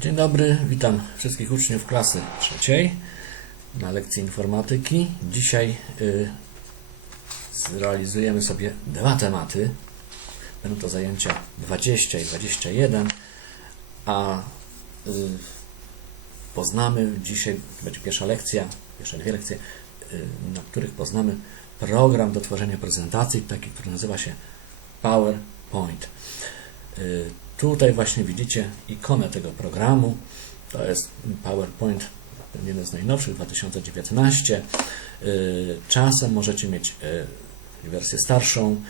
Dzień dobry, witam wszystkich uczniów klasy trzeciej na lekcji informatyki. Dzisiaj y, zrealizujemy sobie dwa tematy. Będą to zajęcia 20 i 21, a y, poznamy dzisiaj, będzie pierwsza lekcja, pierwsze dwie lekcje, y, na których poznamy program do tworzenia prezentacji, taki, który nazywa się PowerPoint. Y, Tutaj właśnie widzicie ikonę tego programu. To jest PowerPoint, jeden z najnowszych, 2019. Y, Czasem możecie mieć y, wersję starszą.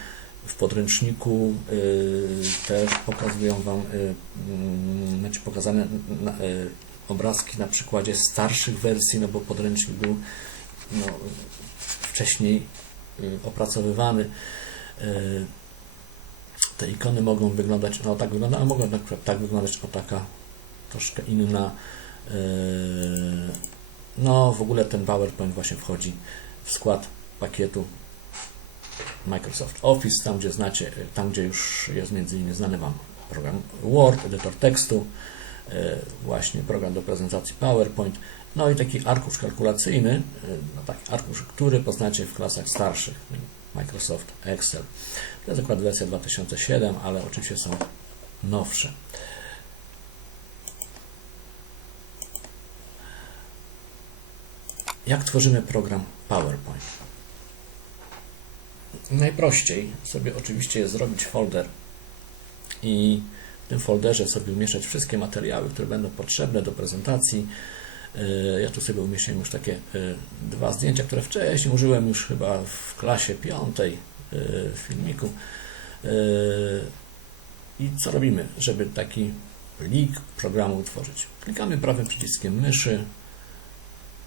W podręczniku y, też pokazują Wam, y, mm, macie pokazane obrazki na przykładzie starszych wersji, no bo podręcznik był no, wcześniej opracowywany. Te ikony mogą wyglądać, no tak wygląda, a mogą na przykład tak wyglądać, o taka troszkę inna. Yy, No, w ogóle ten PowerPoint właśnie wchodzi w skład pakietu Microsoft Office, tam gdzie znacie, tam gdzie już jest między innymi znany Wam program Word, edytor tekstu, yy, właśnie program do prezentacji PowerPoint, no i taki arkusz kalkulacyjny, yy, no taki arkusz, który poznacie w klasach starszych, Microsoft Excel. To jest akurat wersja 2007, ale oczywiście są nowsze. Jak tworzymy program PowerPoint? Najprościej sobie oczywiście jest zrobić folder i w tym folderze sobie umieszczać wszystkie materiały, które będą potrzebne do prezentacji. Yy, Ja tu sobie umieściłem już takie yy, dwa zdjęcia, które wcześniej użyłem już chyba w klasie piątej yy, w filmiku. I co robimy, żeby taki plik programu utworzyć? Klikamy prawym przyciskiem myszy,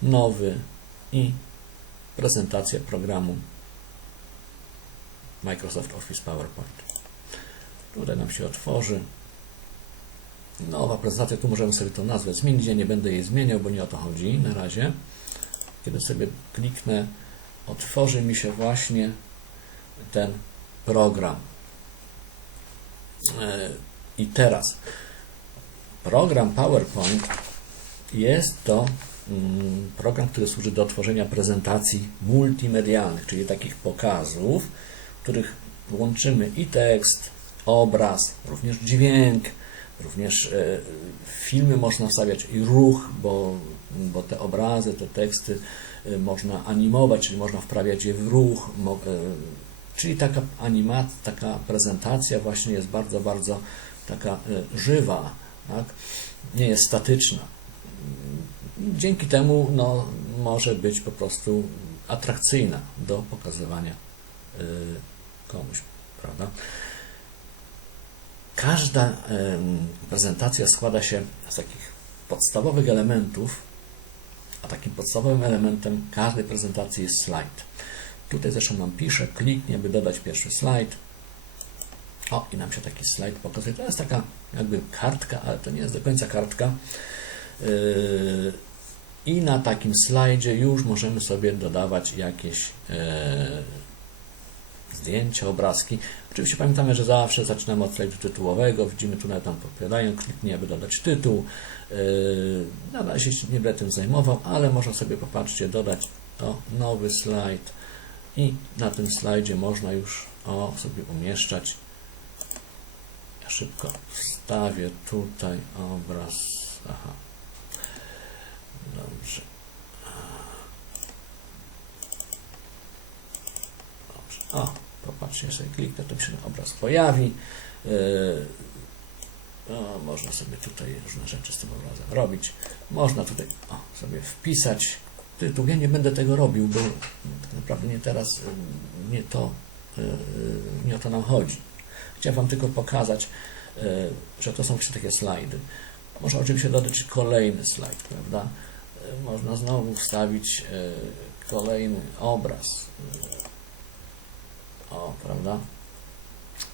nowy i prezentacja programu Microsoft Office PowerPoint. Tutaj nam się otworzy. Nowa prezentacja, tu możemy sobie tą nazwę zmienić. Ja nie będę jej zmieniał, bo nie o to chodzi na razie. Kiedy sobie kliknę, otworzy mi się właśnie ten program. E, I teraz program PowerPoint jest to mm, program, który służy do tworzenia prezentacji multimedialnych, czyli takich pokazów, w których łączymy i tekst, obraz, również dźwięk, również e, filmy można wstawiać i ruch, bo, bo te obrazy, te teksty e, można animować, czyli można wprawiać je w ruch, e, czyli taka animacja, taka prezentacja właśnie jest bardzo, bardzo taka żywa, tak? nie jest statyczna. Dzięki temu no, może być po prostu atrakcyjna do pokazywania komuś, prawda? Każda prezentacja składa się z takich podstawowych elementów, a takim podstawowym elementem każdej prezentacji jest slajd. Tutaj zresztą nam pisze, kliknie, by dodać pierwszy slajd. O, i nam się taki slajd pokazuje. To jest taka jakby kartka, ale to nie jest do końca kartka. Yy, I na takim slajdzie już możemy sobie dodawać jakieś e, zdjęcia, obrazki. Oczywiście pamiętamy, że zawsze zaczynamy od slajdu tytułowego. Widzimy tutaj tam podpowiadają, kliknij, aby dodać tytuł. Yy, Na razie się nie będę tym zajmował, ale można sobie, popatrzcie, dodać o, nowy slajd i na tym slajdzie można już o, sobie umieszczać. Ja szybko wstawię tutaj obraz. Aha. Dobrze. Dobrze. O, popatrzcie, sobie kliknę, to mi się obraz pojawi. Yy, o, można sobie tutaj różne rzeczy z tym obrazem robić. Można tutaj o, sobie wpisać tytuł. Ja nie będę tego robił, bo tak naprawdę nie teraz, yy, nie to, yy, nie o to nam chodzi. Chciałem Wam tylko pokazać, że to są wszystkie takie slajdy. Można oczywiście dodać kolejny slajd, prawda? Można znowu wstawić kolejny obraz. O, prawda?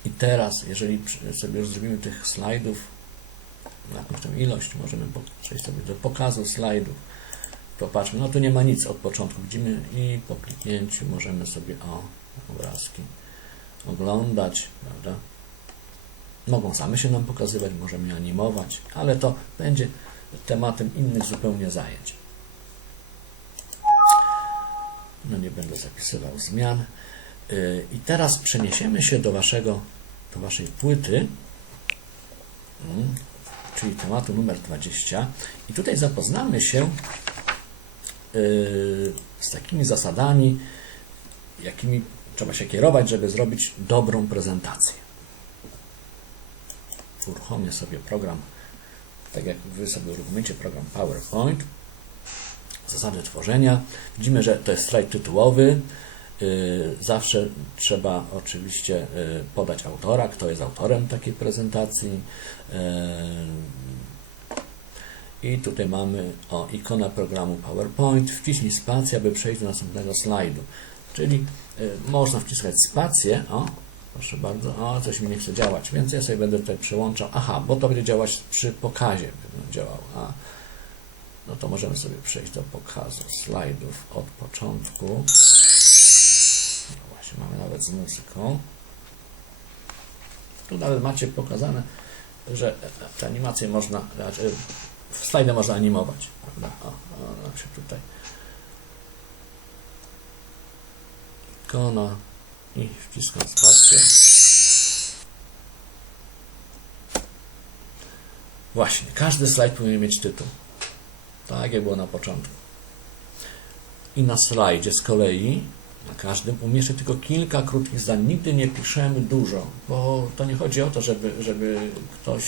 I teraz, jeżeli sobie już zrobimy tych slajdów, jakąś tam ilość, możemy przejść sobie do pokazu slajdów. Popatrzmy, no tu nie ma nic od początku, widzimy i po kliknięciu możemy sobie o obrazki oglądać, prawda? Mogą same się nam pokazywać, możemy je animować, ale to będzie tematem innych zupełnie zajęć. No nie będę zapisywał zmian. Yy, I teraz przeniesiemy się do waszego, do waszej płyty, mm, czyli tematu numer 20. I tutaj zapoznamy się yy, z takimi zasadami, jakimi trzeba się kierować, żeby zrobić dobrą prezentację. Uruchomię sobie program, tak jak Wy sobie uruchomicie program PowerPoint. Zasady tworzenia. Widzimy, że to jest slajd tytułowy. Yy, Zawsze trzeba oczywiście yy, podać autora, kto jest autorem takiej prezentacji. Yy, I tutaj mamy o ikona programu PowerPoint. Wciśnij spację, aby przejść do następnego slajdu. Czyli y, można wciskać spację. O, proszę bardzo. O, coś mi nie chce działać, więc ja sobie będę tutaj przełączał. Aha, bo to będzie działać przy pokazie. Będzie działał. A, no to możemy sobie przejść do pokazu slajdów od początku. Mamy nawet z muzyką. Tu nawet macie pokazane, że te animacje można, znaczy slajdy można animować. Prawda? O, o, przykład tutaj. ikona i wciskam spację. Właśnie, każdy slajd powinien mieć tytuł. Tak jak było na początku. I na slajdzie z kolei, na każdym, umieszczę tylko kilka krótkich zdań. Nigdy nie piszemy dużo, bo to nie chodzi o to, żeby, żeby ktoś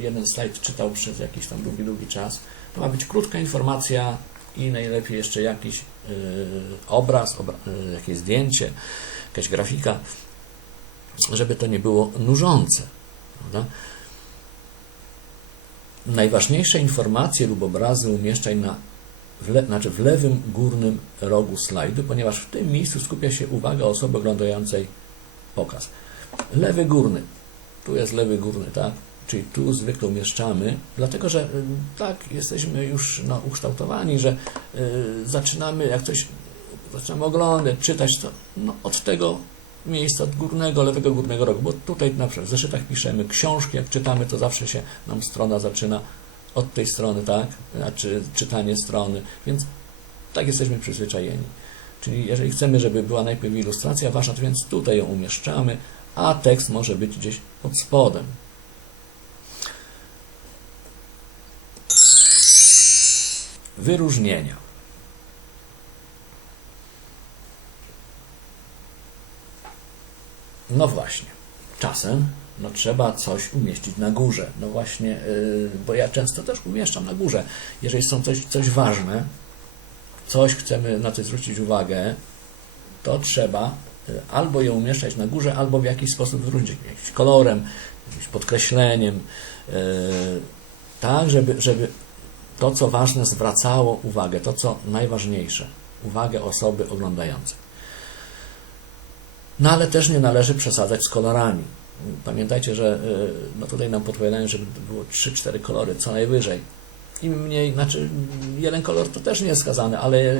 jeden slajd czytał przez jakiś tam długi, długi czas. To ma być krótka informacja i najlepiej jeszcze jakiś y, obraz, obra, y, jakieś zdjęcie, jakaś grafika, żeby to nie było nużące. Prawda? Najważniejsze informacje lub obrazy umieszczaj na w, le, znaczy w lewym górnym rogu slajdu, ponieważ w tym miejscu skupia się uwaga osoby oglądającej pokaz. Lewy górny, tu jest lewy górny, tak? Czyli tu zwykle umieszczamy, dlatego że y, tak jesteśmy już no, ukształtowani, że y, zaczynamy, jak coś zaczynamy oglądać, czytać, to no, od tego miejsca, od górnego, lewego górnego rogu, bo tutaj na przykład w zeszytach piszemy książki, jak czytamy, to zawsze się nam strona zaczyna od tej strony, tak? Znaczy czytanie strony, więc tak jesteśmy przyzwyczajeni. Czyli jeżeli chcemy, żeby była najpierw ilustracja wasza, to więc tutaj ją umieszczamy, a tekst może być gdzieś pod spodem. Wyróżnienia. No właśnie, czasem no trzeba coś umieścić na górze. No właśnie, yy, bo ja często też umieszczam na górze. Jeżeli są coś, coś ważne, coś chcemy na coś zwrócić uwagę, to trzeba y, albo je umieszczać na górze, albo w jakiś sposób wyróżnić, jakimś kolorem, jakimś podkreśleniem, yy, tak, żeby, żeby to, co ważne, zwracało uwagę, to, co najważniejsze, uwagę osoby oglądającej. No ale też nie należy przesadzać z kolorami. Pamiętajcie, że no tutaj nam podpowiadają, żeby było 3-4 kolory co najwyżej. Im mniej, znaczy jeden kolor to też nie jest skazany, ale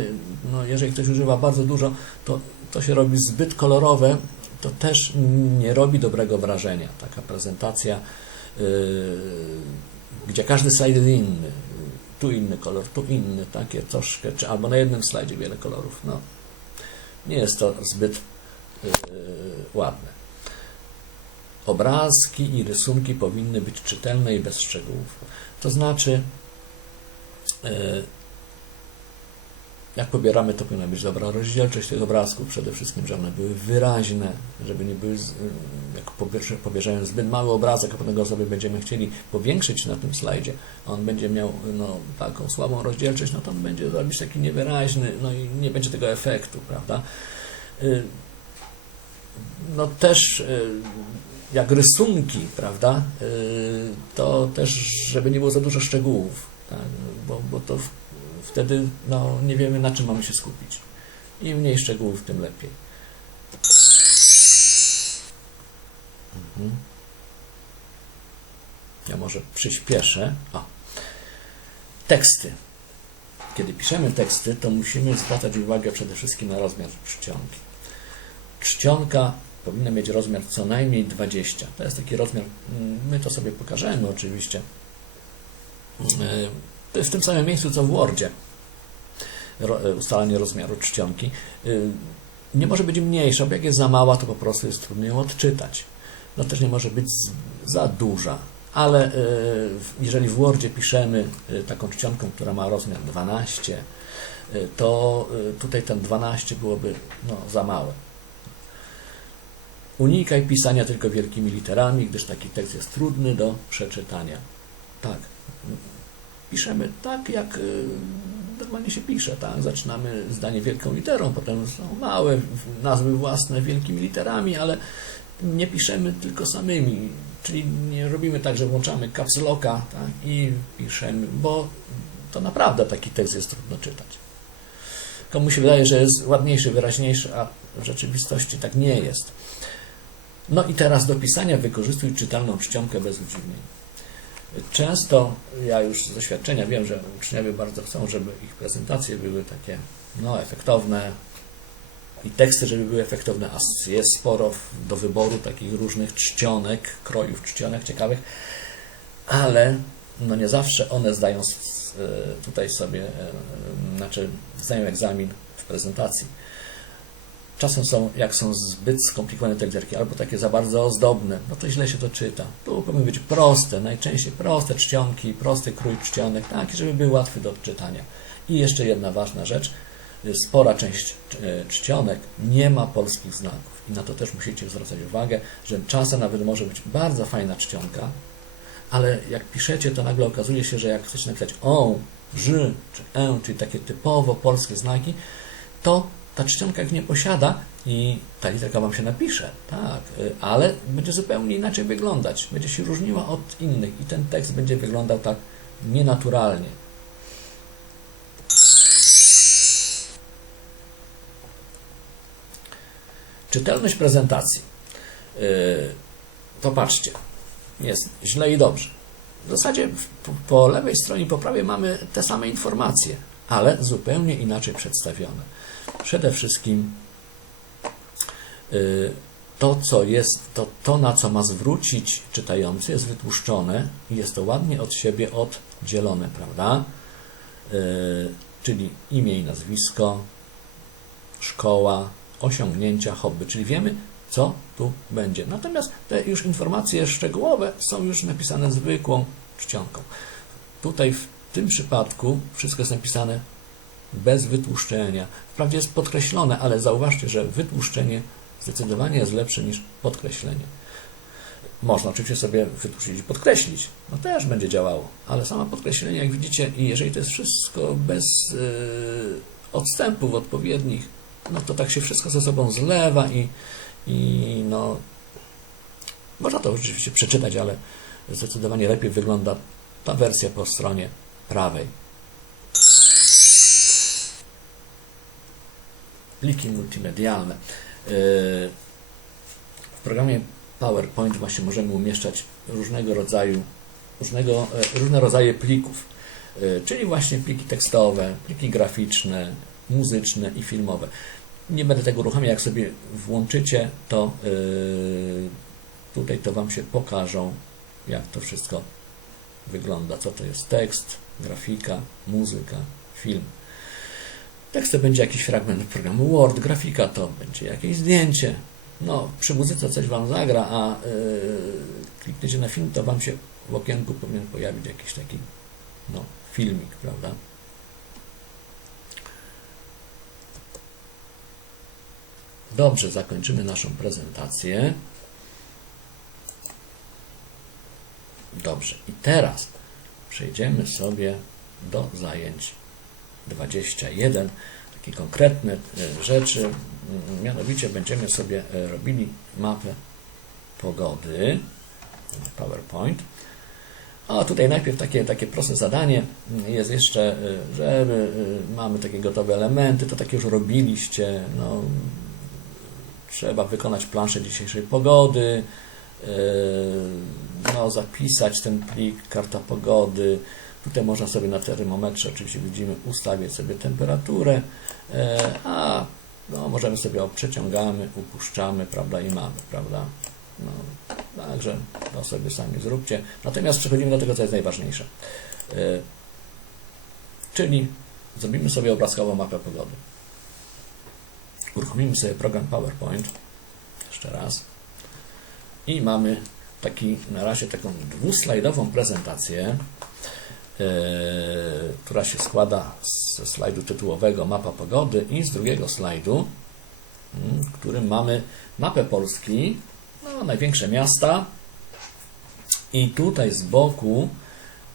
no, jeżeli ktoś używa bardzo dużo, to, to się robi zbyt kolorowe, to też nie robi dobrego wrażenia. Taka prezentacja, yy, gdzie każdy slajd jest inny, tu inny kolor, tu inny, takie troszkę, czy albo na jednym slajdzie wiele kolorów. No, nie jest to zbyt yy, ładne. Obrazki i rysunki powinny być czytelne i bez szczegółów. To znaczy, yy, jak pobieramy, to powinna być dobra rozdzielczość tych obrazków, przede wszystkim, żeby one były wyraźne, żeby nie były, yy, jak pobierze- pobierzemy zbyt mały obrazek, a potem go sobie będziemy chcieli powiększyć na tym slajdzie, a on będzie miał no, taką słabą rozdzielczość, no to on będzie robić taki niewyraźny, no i nie będzie tego efektu, prawda? Yy, No też jak rysunki, prawda, yy, to też, żeby nie było za dużo szczegółów, tak? bo, bo to wtedy no, nie wiemy, na czym mamy się skupić. Im mniej szczegółów, tym lepiej. Mhm. Ja może przyspieszę. O. Teksty. Kiedy piszemy teksty, to musimy zwracać uwagę przede wszystkim na rozmiar czcionki. Czcionka powinna mieć rozmiar co najmniej 20. To jest taki rozmiar, mm, my to sobie pokażemy oczywiście. E, To jest w tym samym miejscu co w Wordzie. E, Ustalanie rozmiaru czcionki. E, Nie może być mniejsza, bo jak jest za mała, to po prostu jest trudno ją odczytać. No też nie może być za duża. Ale e, jeżeli w Wordzie piszemy e, taką czcionką, która ma rozmiar 12, e, to e, tutaj ten 12 byłoby no, za małe. Unikaj pisania tylko wielkimi literami, gdyż taki tekst jest trudny do przeczytania. Tak. Piszemy tak, jak y, normalnie się pisze, tak? Zaczynamy zdanie wielką literą, potem są małe nazwy własne wielkimi literami, ale nie piszemy tylko samymi, czyli nie robimy tak, że włączamy caps locka tak? i piszemy, bo to naprawdę taki tekst jest trudno czytać. Komu się wydaje, że jest ładniejszy, wyraźniejszy, a w rzeczywistości tak nie jest. No i teraz do pisania wykorzystuj czytelną czcionkę bez udziwnień. Często, ja już z doświadczenia wiem, że uczniowie bardzo chcą, żeby ich prezentacje były takie no, efektowne i teksty, żeby były efektowne, a jest sporo do wyboru takich różnych czcionek, krojów czcionek ciekawych, ale no nie zawsze one zdają e, tutaj sobie, e, znaczy zdają egzamin w prezentacji. Czasem są, jak są zbyt skomplikowane te literki, albo takie za bardzo ozdobne, no to źle się to czyta. Tu powinny być proste, najczęściej proste czcionki, prosty krój czcionek, taki, żeby były łatwy do odczytania. I jeszcze jedna ważna rzecz, spora część e, czcionek nie ma polskich znaków. I na to też musicie zwracać uwagę, że czasem nawet może być bardzo fajna czcionka, ale jak piszecie, to nagle okazuje się, że jak chcecie napisać on, ż czy e, czyli takie typowo polskie znaki, to ta czcionka ich nie posiada i ta literka Wam się napisze, tak, y, ale będzie zupełnie inaczej wyglądać, będzie się różniła od innych i ten tekst będzie wyglądał tak nienaturalnie. Czytelność prezentacji. Yy, Popatrzcie, jest źle i dobrze. W zasadzie po lewej stronie, po prawej mamy te same informacje, ale zupełnie inaczej przedstawione. Przede wszystkim y, to, co jest, to, to, na co ma zwrócić czytający, jest wytłuszczone i jest to ładnie od siebie oddzielone, prawda? Y, Czyli imię i nazwisko, szkoła, osiągnięcia, hobby, czyli wiemy, co tu będzie. Natomiast te już informacje szczegółowe są już napisane zwykłą czcionką. Tutaj w tym przypadku wszystko jest napisane bez wytłuszczenia. Wprawdzie jest podkreślone, ale zauważcie, że wytłuszczenie zdecydowanie jest lepsze niż podkreślenie. Można oczywiście sobie wytłuszczyć i podkreślić. No też będzie działało, ale samo podkreślenie, jak widzicie, i jeżeli to jest wszystko bez yy, odstępów odpowiednich, no to tak się wszystko ze sobą zlewa i, i no można to oczywiście przeczytać, ale zdecydowanie lepiej wygląda ta wersja po stronie prawej. Pliki multimedialne. Yy, W programie PowerPoint właśnie możemy umieszczać różnego rodzaju, różnego, e, różne rodzaje plików, Yy, czyli właśnie pliki tekstowe, pliki graficzne, muzyczne i filmowe. Nie będę tego uruchamiał, jak sobie włączycie, to yy, tutaj to Wam się pokażą, jak to wszystko wygląda, co to jest tekst, grafika, muzyka, film. Tekst to będzie jakiś fragment programu Word, grafika to będzie jakieś zdjęcie. No, przy muzyce coś Wam zagra, a yy, klikniecie na film, to Wam się w okienku powinien pojawić jakiś taki no, filmik, prawda? Dobrze, zakończymy naszą prezentację. Dobrze, i teraz przejdziemy sobie do zajęć 21, takie konkretne e, rzeczy. Mianowicie będziemy sobie e, robili mapę pogody, PowerPoint. A tutaj najpierw takie, takie proste zadanie jest jeszcze, e, żeby e, mamy takie gotowe elementy, to takie już robiliście. No, trzeba wykonać planszę dzisiejszej pogody, no, zapisać ten plik, karta pogody. Tutaj można sobie na termometrze, oczywiście widzimy, ustawiać sobie temperaturę, e, a no, możemy sobie o, przeciągamy, upuszczamy, prawda, i mamy, prawda. No, także to sobie sami zróbcie. Natomiast przechodzimy do tego, co jest najważniejsze. Y, czyli zrobimy sobie obrazkową mapę pogody. Uruchomimy sobie program PowerPoint. Jeszcze raz. I mamy taki, na razie taką dwuslajdową prezentację, która się składa ze slajdu tytułowego Mapa Pogody i z drugiego slajdu, mm, w którym mamy mapę Polski, no, największe miasta i tutaj z boku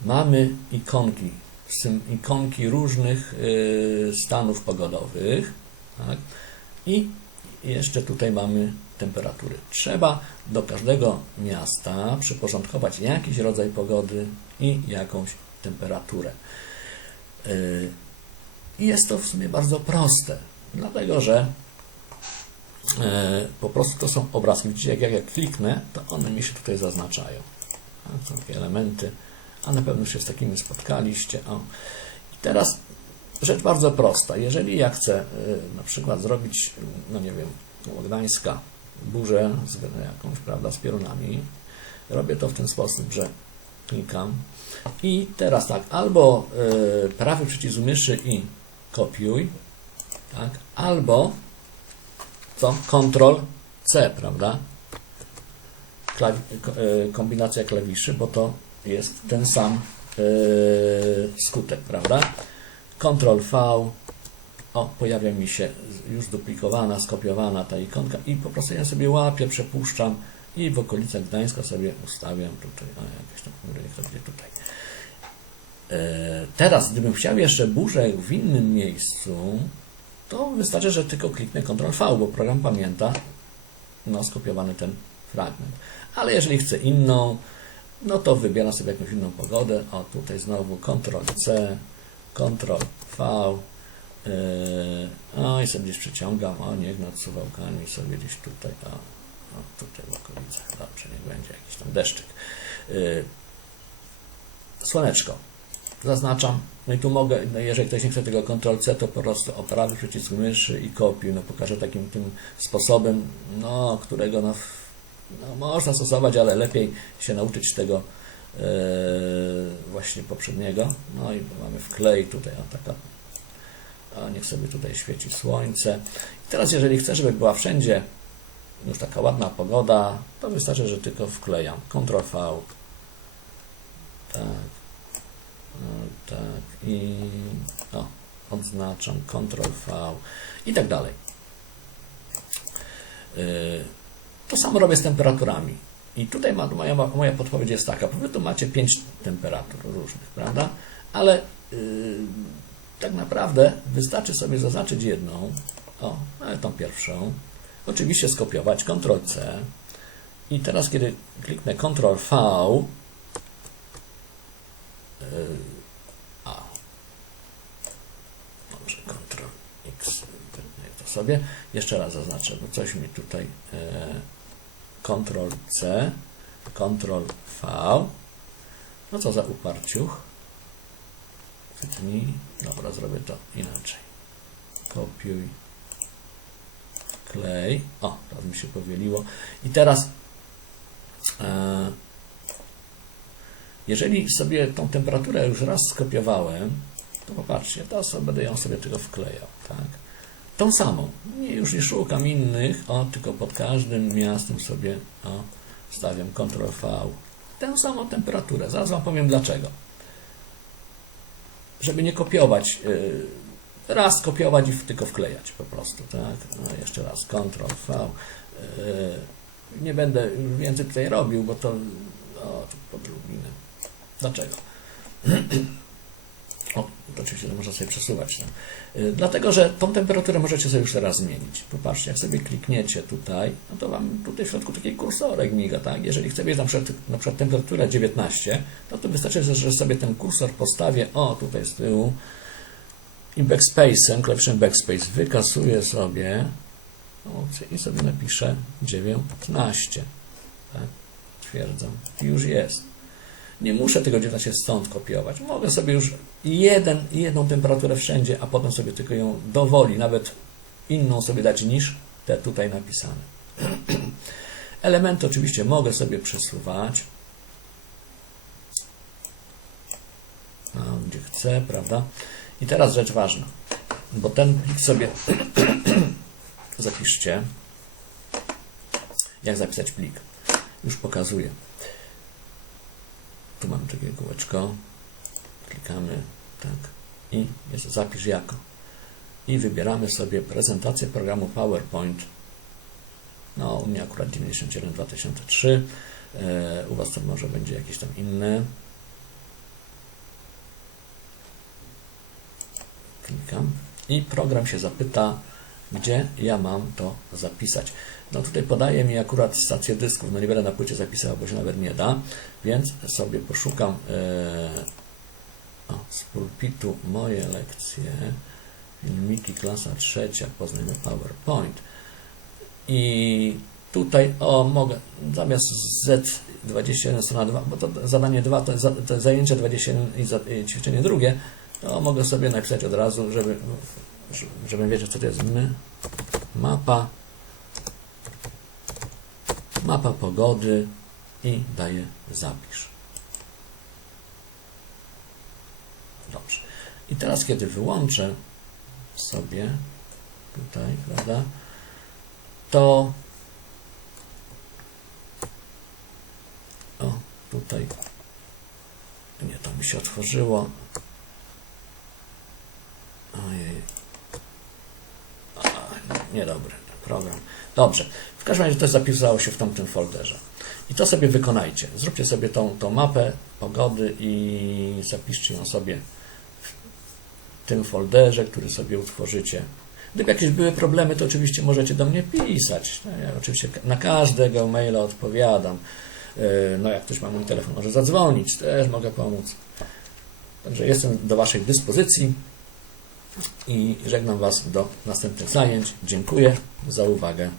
mamy ikonki, ikonki różnych yy, stanów pogodowych, tak? I jeszcze tutaj mamy temperatury. Trzeba do każdego miasta przyporządkować jakiś rodzaj pogody i jakąś temperaturę. I jest to w sumie bardzo proste, dlatego że yy, po prostu to są obrazki. Widzicie, jak, jak ja kliknę, to one mi się tutaj zaznaczają. Są takie elementy, a na pewno się z takimi spotkaliście. O. I teraz rzecz bardzo prosta. Jeżeli ja chcę y, na przykład zrobić, y, no nie wiem, Gdańska burzę z jakąś, prawda, z piorunami, robię to w ten sposób, że klikam i teraz tak, albo y, prawy przycisk myszy i kopiuj, tak, albo co? Ctrl C, prawda? Klawi- y, kombinacja klawiszy, bo to jest ten sam y, skutek, prawda? Ctrl V, o, pojawia mi się już zduplikowana, skopiowana ta ikonka i po prostu ja sobie łapię, przepuszczam i w okolicach Gdańska sobie ustawiam tutaj, o, jakieś tam, niech to będzie tutaj. E, Teraz, gdybym chciał jeszcze burzę w innym miejscu, to wystarczy, że tylko kliknę Ctrl V, bo program pamięta no, skopiowany ten fragment. Ale jeżeli chcę inną, no to wybieram sobie jakąś inną pogodę. O, tutaj znowu Ctrl C, Ctrl V. Yy, o, i sobie gdzieś przeciągam. O, niech nad suwałkami sobie gdzieś tutaj. O, o tutaj w okolicach. Dobrze, niech będzie jakiś tam deszczyk. Yy, słoneczko. Zaznaczam. No i tu mogę, no jeżeli ktoś nie chce tego Ctrl C, to po prostu o prawy przycisk myszy i kopiuj. No pokażę takim tym sposobem, no, którego no, no, można stosować, ale lepiej się nauczyć tego e, właśnie poprzedniego. No i mamy wklej tutaj, o taka, a niech sobie tutaj świeci słońce. I teraz jeżeli chcę, żeby była wszędzie już taka ładna pogoda, to wystarczy, że tylko wklejam Ctrl V. Tak. No, tak i o, odznaczam Ctrl V i tak dalej. Yy, To samo robię z temperaturami. I tutaj moja, moja podpowiedź jest taka, bo wy tu macie pięć temperatur różnych, prawda? Ale yy, tak naprawdę wystarczy sobie zaznaczyć jedną, o, ale tą pierwszą, oczywiście skopiować, Ctrl C i teraz kiedy kliknę Ctrl V, yy, a, dobrze, Ctrl X, wytnę to sobie, jeszcze raz zaznaczę, bo coś mi tutaj e, Ctrl C, Ctrl V. No co za uparciuch. Wytnij. Dobra, zrobię to inaczej. Kopiuj. O, teraz mi się powieliło. I teraz e, jeżeli sobie tą temperaturę już raz skopiowałem, to popatrzcie, sobie, będę ją sobie tylko wklejał, tak? Tą samą. Nie, już nie szukam innych, o, tylko pod każdym miastem sobie o, stawiam Ctrl V. Tę samą temperaturę. Zaraz Wam powiem dlaczego. Żeby nie kopiować, yy, raz kopiować i tylko wklejać po prostu, tak? No, jeszcze raz Ctrl V. Yy, nie będę już więcej tutaj robił, bo to o, podrobinę. Dlaczego? O, oczywiście to można sobie przesuwać. No. Y, Dlatego, że tą temperaturę możecie sobie już teraz zmienić. Popatrzcie, jak sobie klikniecie tutaj, no to Wam tutaj w środku taki kursorek miga, tak? Jeżeli chcę mieć na przykład, na przykład temperaturę 19, no to wystarczy, że sobie ten kursor postawię, o, tutaj z tyłu i backspace'em, klawiszem backspace wykasuję sobie opcję i sobie napiszę 19. Tak? Już jest. Nie muszę tego 19 stąd kopiować. Mogę sobie już jeden, jedną temperaturę wszędzie, a potem sobie tylko ją dowoli, nawet inną sobie dać niż te tutaj napisane. Elementy oczywiście mogę sobie przesuwać. Tam, gdzie chcę, prawda? I teraz rzecz ważna, bo ten plik sobie zapiszcie. Jak zapisać plik? Już pokazuję. Tu mamy takie kółeczko. Klikamy, tak. I jest zapisz jako. I wybieramy sobie prezentację programu PowerPoint. No, u mnie akurat 97 2003. E, u Was to może będzie jakieś tam inne. Klikam. I program się zapyta, gdzie ja mam to zapisać. No tutaj podaje mi akurat stację dysków, no niewiele na płycie zapisał, bo się nawet nie da, więc sobie poszukam e, o, z pulpitu moje lekcje, filmiki klasa trzecia, poznajmy PowerPoint i tutaj, o mogę, zamiast Z21 strona 2, bo to zadanie 2 to, to zajęcie 21 i, za, i ćwiczenie drugie, to mogę sobie napisać od razu, żeby, żeby wiedzieć co to jest my. Mapa mapa pogody i daję zapisz. Dobrze. I teraz, kiedy wyłączę sobie tutaj, prawda, to o, tutaj nie, to mi się otworzyło. Ojej. A, Niedobry program. Dobrze. W każdym razie to zapisało się w tamtym folderze. I to sobie wykonajcie. Zróbcie sobie tą, tą mapę pogody i zapiszcie ją sobie w tym folderze, który sobie utworzycie. Gdyby jakieś były problemy, to oczywiście możecie do mnie pisać. No, ja oczywiście na każdego maila odpowiadam. Yy, No jak ktoś ma mój telefon, może zadzwonić, też mogę pomóc. Także jestem do Waszej dyspozycji i żegnam Was do następnych zajęć. Dziękuję za uwagę.